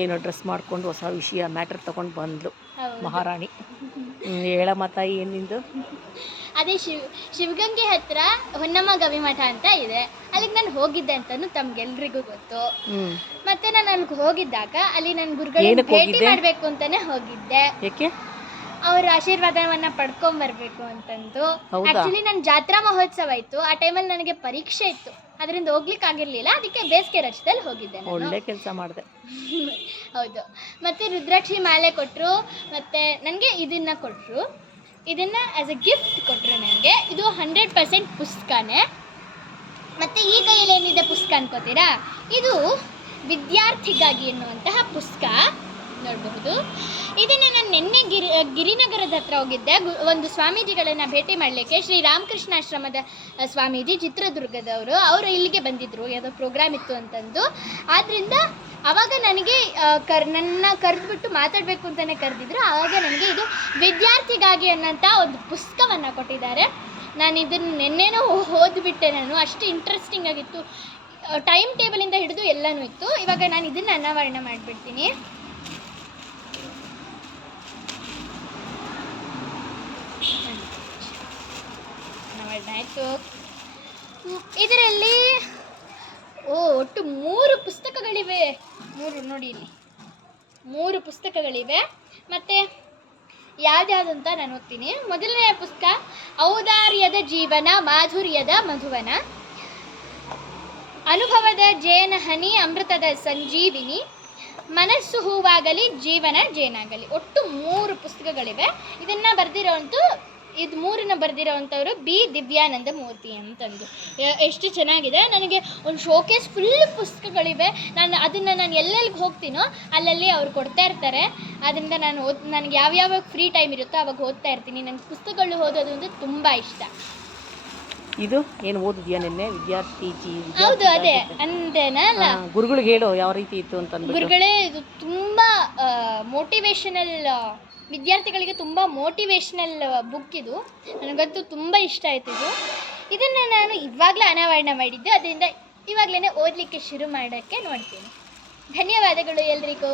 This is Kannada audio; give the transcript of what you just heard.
ಏನೋ ಡ್ರೆಸ್ ಮಾಡ್ಕೊಂಡು ಹೊಸ ವಿಷಯ ಮ್ಯಾಟ್ರ್ ತೊಗೊಂಡು ಬಂದ್ಲು ಹೌದು. ಮಹಾರಾಣಿ. ಹೇಳಮ್ಮ ತಾಯಿ ಏನು ನಿಂದು? ಅದೇ ಶಿವಗಂಗೆ ಹತ್ರ ಹೊನ್ನಮ್ಮ ಗವಿಮಠ ಅಂತ ಇದೆ, ಅಲ್ಲಿಗೆ ನಾನು ಹೋಗಿದ್ದೆ ಅಂತಲೂ ತಮ್ಗೆಲ್ರಿಗೂ ಗೊತ್ತು. ಮತ್ತೆ ನಾನು ಅಲ್ಲಿಗೆ ಹೋಗಿದ್ದಾಗ ಅಲ್ಲಿ ನನ್ನ ಗುರುಗಳನ್ನ ಏನಕ್ಕೆ ಭೇಟಿ ಹೋಗಿದ್ದೆ? ಮಾಡಬೇಕು ಅಂತಾನೆ ಹೋಗಿದ್ದೆ. ಏಕೆ? ಅವ್ರ ಆಶೀರ್ವಾದವನ್ನ ಪಡ್ಕೊಂಬರ್ಬೇಕು ಅಂತಂದು. ಹೌದಾ? ಆಕ್ಚುಲಿ ನನ್ನ ಜಾತ್ರಾ ಮಹೋತ್ಸವ ಇತ್ತು, ಆ ಟೈಮಲ್ಲಿ ನನಗೆ ಪರೀಕ್ಷೆ ಇತ್ತು, ಅದರಿಂದ ಹೋಗ್ಲಿಕ್ಕೆ ಆಗಿರ್ಲಿಲ್ಲ. ಅದಕ್ಕೆ ಬೇಸಿಗೆ ರಜದಲ್ಲಿ ಹೋಗಿದ್ದೆ ನಾನು. ಒಳ್ಳೆ ಕೆಲಸ ಮಾಡಿದೆ. ಹೌದು. ಮತ್ತು ರುದ್ರಾಕ್ಷಿ ಮಾಲೆ ಕೊಟ್ಟರು, ಮತ್ತು ನನಗೆ ಇದನ್ನು ಕೊಟ್ಟರು. ಇದನ್ನು ಆ್ಯಸ್ ಎ ಗಿಫ್ಟ್ ಕೊಟ್ಟರು ನನಗೆ. ಇದು 100% ಪುಸ್ತಕನೇ. ಮತ್ತು ಈ ಕೈಯಲ್ಲಿ ಏನಿದೆ ಪುಸ್ತಕ ಅನ್ಕೋತೀರಾ? ಇದು ವಿದ್ಯಾರ್ಥಿಗಾಗಿ ಎನ್ನುವಂತಹ ಪುಸ್ತಕ ನೋಡಬಹುದು. ಇದನ್ನು ನಾನು ನಿನ್ನೆ ಗಿರಿನಗರದ ಹತ್ರ ಹೋಗಿದ್ದೆ. ಒಂದು ಸ್ವಾಮೀಜಿಗಳನ್ನು ಭೇಟಿ ಮಾಡಲಿಕ್ಕೆ, ಶ್ರೀ ರಾಮಕೃಷ್ಣಾಶ್ರಮದ ಸ್ವಾಮೀಜಿ ಚಿತ್ರದುರ್ಗದವರು. ಅವರು ಇಲ್ಲಿಗೆ ಬಂದಿದ್ದರು, ಯಾವುದೋ ಪ್ರೋಗ್ರಾಮ್ ಇತ್ತು ಅಂತಂದು. ಆದ್ದರಿಂದ ಆವಾಗ ನನಗೆ ನನ್ನ ಕರೆದುಬಿಟ್ಟು ಮಾತಾಡಬೇಕು ಅಂತಲೇ ಕರೆದಿದ್ರು. ಆವಾಗ ನನಗೆ ಇದು ವಿದ್ಯಾರ್ಥಿಗಾಗಿ ಅನ್ನೋಂಥ ಒಂದು ಪುಸ್ತಕವನ್ನು ಕೊಟ್ಟಿದ್ದಾರೆ. ನಾನು ಇದನ್ನು ನಿನ್ನೆನೂ ಓದಿಬಿಟ್ಟೆ. ನಾನು ಅಷ್ಟು ಇಂಟ್ರೆಸ್ಟಿಂಗ್ ಆಗಿತ್ತು. ಟೈಮ್ ಟೇಬಲಿಂದ ಹಿಡಿದು ಎಲ್ಲನೂ ಇತ್ತು. ಇವಾಗ ನಾನು ಇದನ್ನು ಅನಾವರಣ ಮಾಡಿಬಿಡ್ತೀನಿ. ಆಯಿತು. ಇದರಲ್ಲಿ ಒಟ್ಟು 3 ಪುಸ್ತಕಗಳಿವೆ. 3 ನೋಡಿ ಇಲ್ಲಿ 3 ಪುಸ್ತಕಗಳಿವೆ. ಮತ್ತು ಯಾವ್ದ್ಯಾವುದು ಅಂತ ನಾನು ಓದ್ತೀನಿ. ಮೊದಲನೆಯ ಪುಸ್ತಕ ಔದಾರ್ಯದ ಜೀವನ, ಮಾಧುರ್ಯದ ಮಧುವನ, ಅನುಭವದ ಜೇನಹನಿ, ಅಮೃತದ ಸಂಜೀವಿನಿ, ಮನಸ್ಸು ಹೂವಾಗಲಿ, ಜೀವನ ಜೇನಾಗಲಿ. ಒಟ್ಟು 3 ಪುಸ್ತಕಗಳಿವೆ. ಇದನ್ನು ಇದು 3ನ್ನ ಬರೆದಿರೋವಂಥವ್ರು ಬಿ ದಿವ್ಯಾನಂದ ಮೂರ್ತಿ ಅಂತಂದು. ಎಷ್ಟು ಚೆನ್ನಾಗಿದೆ. ನನಗೆ ಒಂದು ಶೋಕೇಸ್ ಫುಲ್ ಪುಸ್ತಕಗಳಿವೆ. ನಾನು ಎಲ್ಲೆಲ್ಲಿಗೆ ಹೋಗ್ತೀನೋ ಅಲ್ಲಲ್ಲಿ ಅವ್ರು ಕೊಡ್ತಾ ಇರ್ತಾರೆ. ಅದರಿಂದ ನನಗೆ ಯಾವ್ಯಾವ ಫ್ರೀ ಟೈಮ್ ಇರುತ್ತೋ ಅವಾಗ ಓದ್ತಾ ಇರ್ತೀನಿ. ನನಗೆ ಪುಸ್ತಕಗಳು ಓದೋದು ಅಂದರೆ ತುಂಬ ಇಷ್ಟ. ಇದು ಏನು ಓದಿದ್ಯಾ ನಿನ್ನೆ? ವಿದ್ಯಾರ್ಥಿ ಹೌದು, ಅದೇ ಅಂದೇನಲ್ಲ. ಗುರುಗಳಿಗೆ ಹೇಳು ಯಾವ ರೀತಿ ಇತ್ತು ಅಂತ. ಗುರುಗಳೇ, ಇದು ತುಂಬ ಮೋಟಿವೇಶನಲ್, ವಿದ್ಯಾರ್ಥಿಗಳಿಗೆ ತುಂಬ ಮೋಟಿವೇಶ್ನಲ್ ಬುಕ್ ಇದು. ನನಗಂತೂ ತುಂಬ ಇಷ್ಟ ಆಯಿತು ಇದು. ಇದನ್ನು ನಾನು ಇವಾಗಲೇ ಅನಾವರಣ ಮಾಡಿದ್ದೆ, ಅದರಿಂದ ಇವಾಗಲೇ ಓದಲಿಕ್ಕೆ ಶುರು ಮಾಡೋಕ್ಕೆ ನೋಡ್ತೀನಿ. ಧನ್ಯವಾದಗಳು ಎಲ್ರಿಗೂ.